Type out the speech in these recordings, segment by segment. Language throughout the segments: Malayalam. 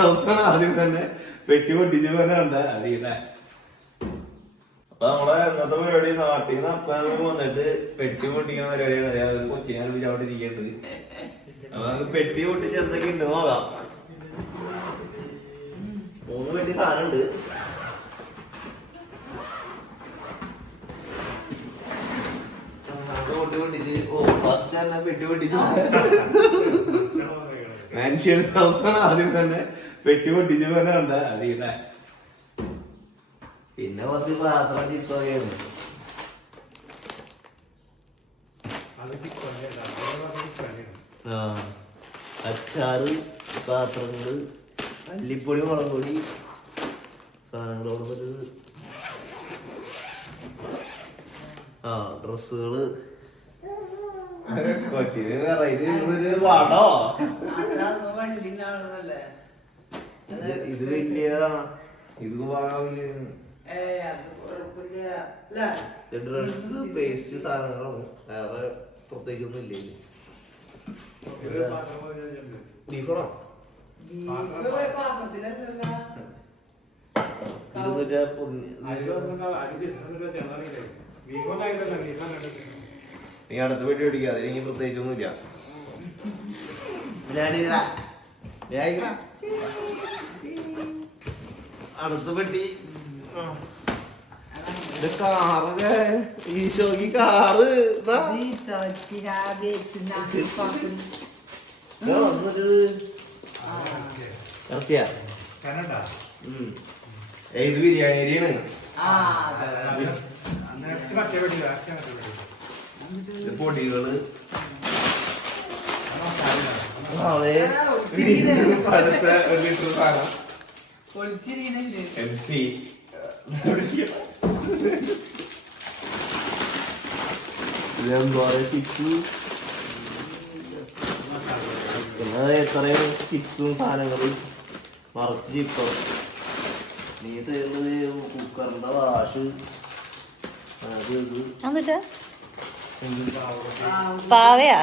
ഹൗസ് ആണ് ആദ്യം തന്നെ. പെട്ടി പൊട്ടിച്ച് പോലെ ഉണ്ട് അറിയില്ല? അപ്പൊ നമ്മളെ ഇന്നത്തെ പരിപാടി നാട്ടിൽ നിന്ന് അപ്പാനും വന്നിട്ട് പെട്ടി പൊട്ടിക്കുന്ന പരിപാടിയാണ്. അതായത് കൊച്ചിനെ കളിപ്പിച്ച് അവിടെ ഇരിക്കേണ്ടത്. അപ്പൊ നമുക്ക് പെട്ടി പൊട്ടിച്ച് എന്തൊക്കെ ഉണ്ട് നോക്കാം. മൂന്ന് പെട്ടി സാധനം ഉണ്ട് പൊട്ടി പൊട്ടിച്ച്. ഓ ഫസ്റ്റ് തന്നെ പെട്ടി പൊട്ടിച്ച്. മാൻഷ്യൻസ് ഹൗസ് ആണ് ആദ്യം തന്നെ പെട്ടി പൊട്ടിച്ച് പോലെ ഉണ്ട് അറിയില്ല. പിന്നെ കുറച്ച് പാത്രം ചിത്രമൊക്കെയാണ് ആ അച്ചാറ് പാത്രങ്ങൾ അല്ലിപ്പൊടി മുളക് പൊടി സാധനങ്ങളോട് പറ്റത് ആ ഡ്രസ്സുകൾ. കൊച്ചിന് വെറൈറ്റി ഒരു പാടോ ഇത് വലിയതാ ഇത് ഡ്രസ് പേസ്റ്റ് സാധനങ്ങളാണ്. വേറെ പ്രത്യേകിച്ചൊന്നും ഇല്ലേ. ബീഫാണോ? നീ അടുത്ത പെട്ടി മേടിക്കാതെ എനിക്ക് പ്രത്യേകിച്ചൊന്നും ഇല്ല ഞാനില്ല. ഞാനില്ല. അടുത്ത പെട്ടി. ഇത് കാറൊക്കെ ഈശോക്ക് കാറ്. ഇറച്ചിയാ. ഇത് ബിരിയാണി അരിയാണ്. പൊടികൾ. അടുത്ത ഒരു ലിറ്റർ സാധനം. എം സി എത്രയും ചിപ്സും? സാധനങ്ങളും? മറച്ച് ചിപ്പം. നീ ചെയ്യുന്നത് കുക്കറിന്റെ വാഷ് അത് ഇത്. പാവയാ?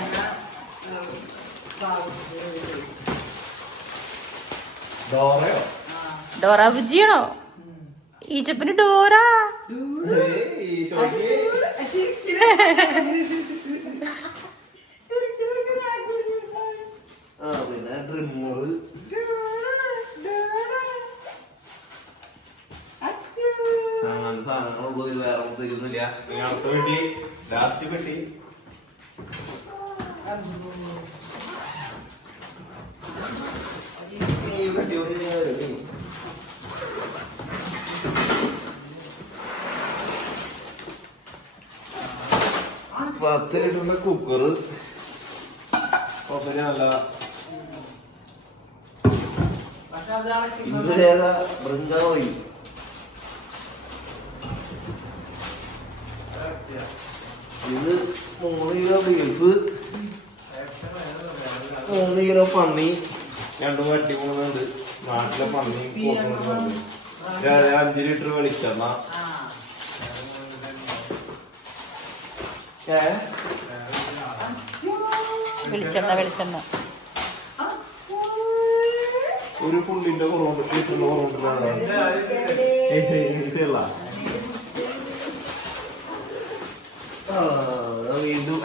Dora ബുജിയാണോ ഈച്ചപ്പിന് Dora. സാധനങ്ങളുള്ളത് വേറെ ഒന്നും തരുന്നില്ല. അടുത്ത പെട്ടി ലാസ്റ്റ് പെട്ടി. പത്ത് ലിറ്ററിന്റെ കുഴപ്പമില്ല നല്ല ഇവരേതാ ബൃന്ദാവി ഇത് മൂന്ന് കിലോ ബീഫ് മൂന്ന് കിലോ പന്നി രണ്ട് വണ്ടി പോകുന്നുണ്ട് നാട്ടിലെ പന്നി പോകുന്നുണ്ട് അഞ്ച് ലിറ്റർ വെളിച്ചെണ്ണ വെളിച്ചെണ്ണ വെളിച്ചെണ്ണ ഒരു ഫുള്ളിന്റെ കുറവുണ്ട് ലിറ്ററിന്റെ കുറവുണ്ടല്ല വീണ്ടും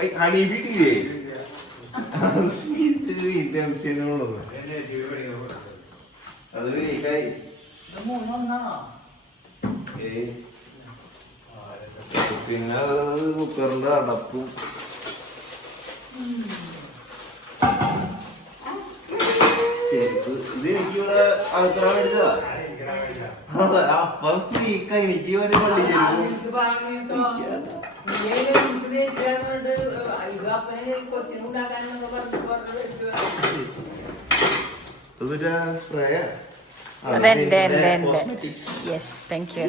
അണിയിപ്പിട്ടില്ലേ വീട്ടിലെ അംശങ്ങളുള്ളത് അത് ഏയ് പിന്നെ കുക്കറിന്റെ അടപ്പും ചെരുപ്പ് ഇത് എനിക്കിവിടെ അത്ര മേടിച്ചതാ അപ്പം ഫ്രീക്ക എനിക്ക് ഒരു പള്ളി ഇതൊരു സ്പ്രേ എന്റെ എന്റെ എന്റെ യെസ് താങ്ക് യു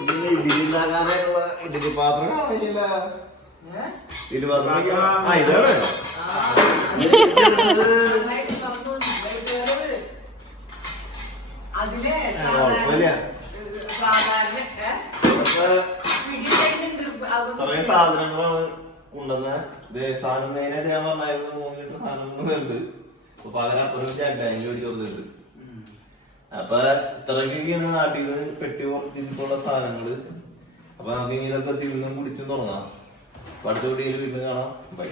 ഇഡലി ഉണ്ടാക്കാനായിട്ടുള്ള ഇഡലി പാത്രം ആവശ്യമില്ല ഇഡലി പാത്രം ആ. ഇതാണ്. അതിലെ സാധാരണ സാധനങ്ങളാണ് കൊണ്ടുവന്ന. ഇത് സാധനം മെയിനായിട്ട് ഞാൻ പറഞ്ഞായിരുന്നു മൂന്ന് ലിറ്റർ സാധനങ്ങളുണ്ട് അപ്പൊ പകരം അപ്പുറം മേടിച്ച് കൊടുത്തിട്ട് അപ്പൊ ഇത്രയ്ക്കൊക്കെയാണ് നാട്ടിൽ നിന്ന് പെട്ടി ഇതിലുള്ള സാധനങ്ങൾ. അപ്പൊ നമുക്ക് ഇതൊക്കെ തിന്നും കുടിച്ചും തുടങ്ങാം. അടുത്ത വീട്ടിൽ വീണ്ടും കാണാം. ബൈ